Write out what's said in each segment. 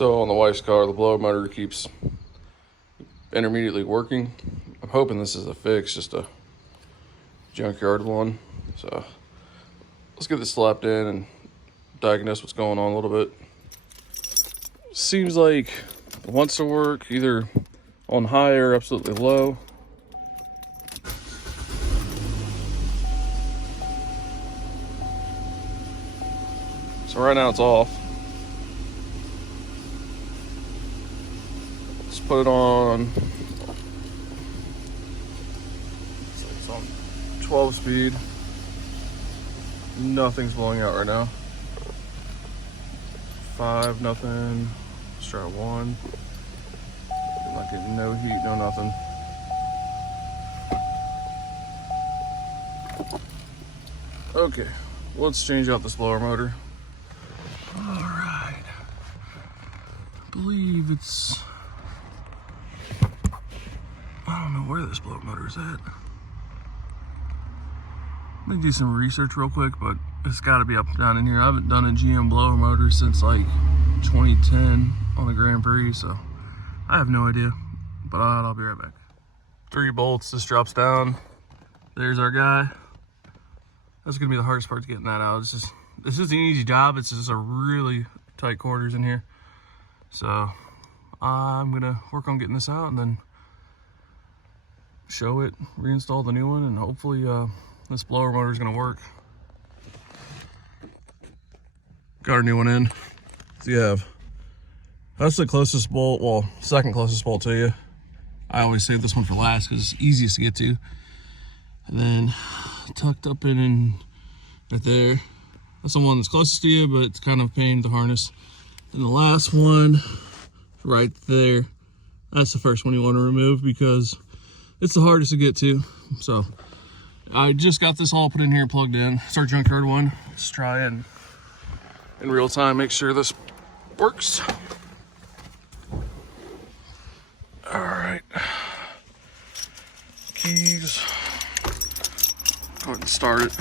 So on the wife's car, the blower motor keeps intermittently working. I'm hoping this is a fix, just a junkyard one. So let's get this slapped in and diagnose what's going on a little bit. Seems like it wants to work either on high or absolutely low. So right now it's off. Let's put it on. It's on 12 speed. Nothing's blowing out right now. 5, nothing. Let's try 1. Not getting no heat, no nothing. Okay, let's change out this blower motor. All right. I believe it's, I don't know where this blower motor is at. Let me do some research real quick, but it's got to be up down in here. I haven't done a GM blower motor since like 2010 on the Grand Prix, so I have no idea, but I'll be right back. 3 bolts, this drops down. There's our guy. That's gonna be the hardest part to getting that out. This is an easy job. It's just a really tight quarters in here. So I'm gonna work on getting this out and then show it, reinstall the new one, and hopefully this blower motor is gonna work. Got our new one in. So you have, that's the closest bolt, well, second closest bolt to you. I always save this one for last because it's easiest to get to. And then tucked up in right there. That's the one that's closest to you, but it's kind of a pain to harness. And the last one, right there, that's the first one you want to remove because it's the hardest to get to. So I just got this all put in here and plugged in. It's our junkyard one. Let's try it in real time, make sure this works. All right, keys. Go ahead and start it.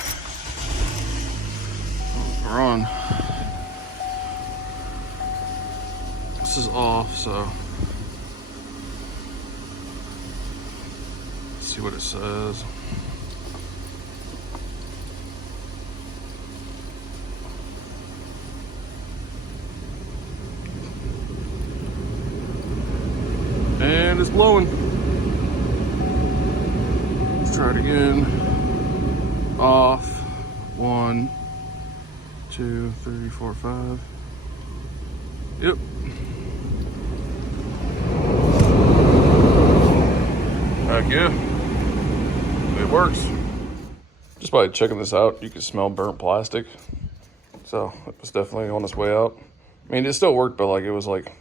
We're on. This is off, so let's see what it says. And it's blowing. Let's try it again. Off. 1, 2, 3, 4, 5. Yep. Heck yeah. It works. Just by checking this out, you can smell burnt plastic. So it was definitely on its way out. I mean, it still worked, but like it was like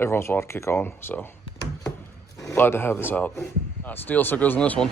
every once in a while to kick on. So glad to have this out. Steel, so it goes in this one.